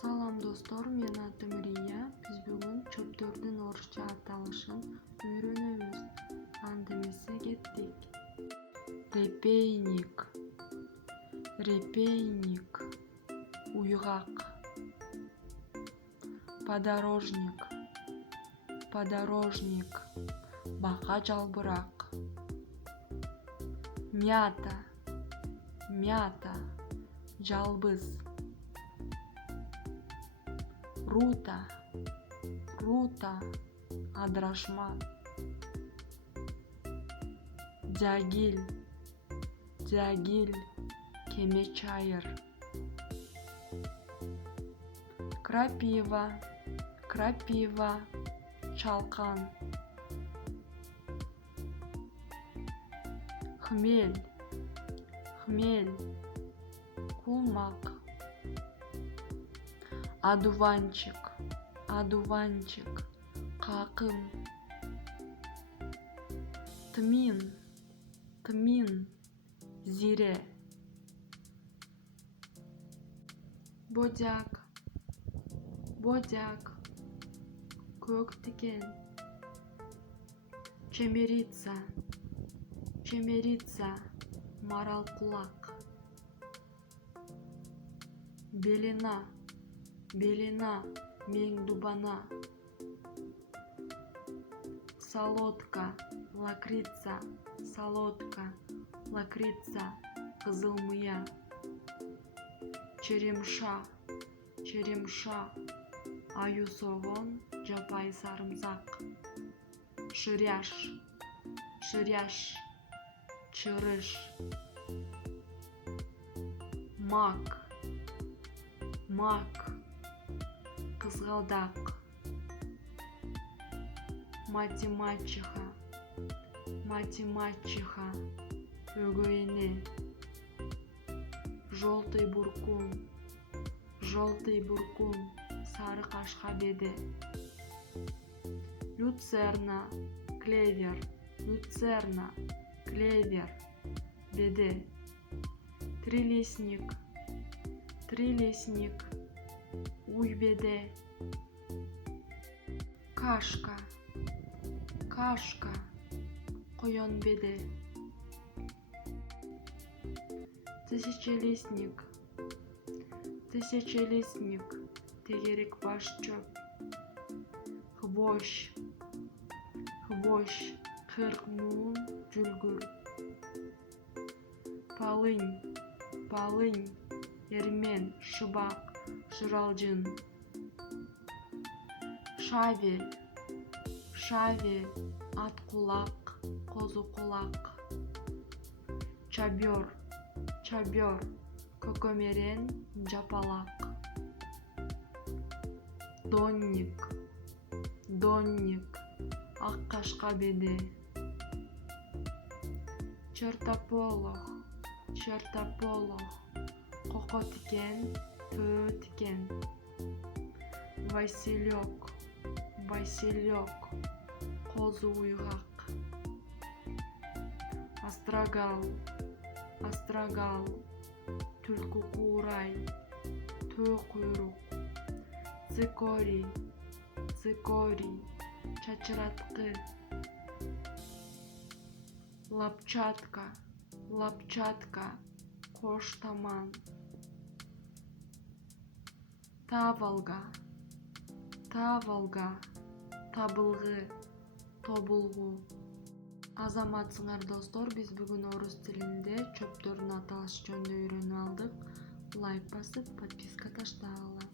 Салам достор, мен атым Рия. Биз бүгүн чөптөрдүн орусча аталышын үйрөнөбүз. Андемесе кеттик. Репейник, репейник, уйгак. Подорожник, подорожник, бака жалбырак. Мята, мята, жалбыз. Рута, рута, адырашма. Дягиль, дягиль, кеме чайыр. Крапива, крапива, чалкан. Хмель, хмель, кулмак. Адуванчик, адуванчик, какым. Тмин, тмин, зире. Бодяк, бодяк, көк тикен. Чемерица, чемерица, марал кулак. Белина, белина, мең дубана. Солодка, лакрица, солодка, лакрица, кызыл мыя. Черемша, черемша, аю согон, жапай сарымсак. Шыряш, шыряш, чырыш. Мак, мак, кызгалдак. Математчиха, математчиха, өгөйне. Желтый буркун, желтый буркун, сары кашка беде. Люцерна, клевер, люцерна, клевер, беде. Трилистник, трилистник, уй беде. Кашка, кашка, коен беде. Тысячелистник, тысячелистник, тегерек баш чөп. Хвощ, хвощ, кырк муун, жүлгүр. Полынь, полынь, эрмен, шыбак, шыралжын. Шавель, шавель, ат кулак, козу кулак. Чабер, чабер, көкөмерен, жапалак. Донник, донник, ак кашка беде. Чертополох, чертополох, коко тикен, төө тикен. Василек, василек, козу уйгак. Астрагал, астрагал, түлкү куурай, төө куйрук. Цикорий, цикорий, чачыраткы. Лапчатка, лапчатка, кош таман. Тавалга, тавалга, табылгы, тобулгу. Азаматсыңар достор, биз бүгүн орус тилинде чөптөрдүн аталышы жөнүндө үйрөнүп алдык. Лайк басып, подписка таштагыла.